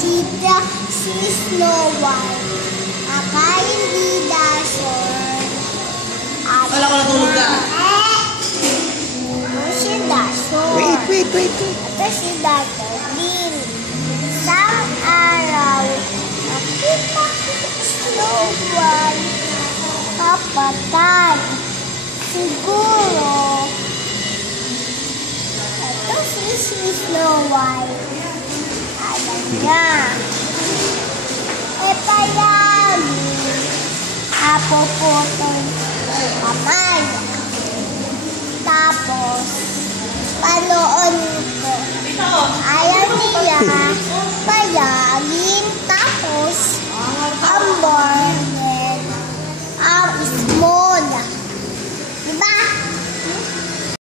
si Snow White. Akain di Dashor. Wala ko natulog ka. Ito si Dashor. Wait. Ito si Dashor din. Isang araw, nakita ko si Snow White. Kapatay. Siguro, ito si Snow White. Alam niya. Palagi napuputol ang kamay. Tapos, panoon ko. Ayaw niya payagin. Tapos, ambor.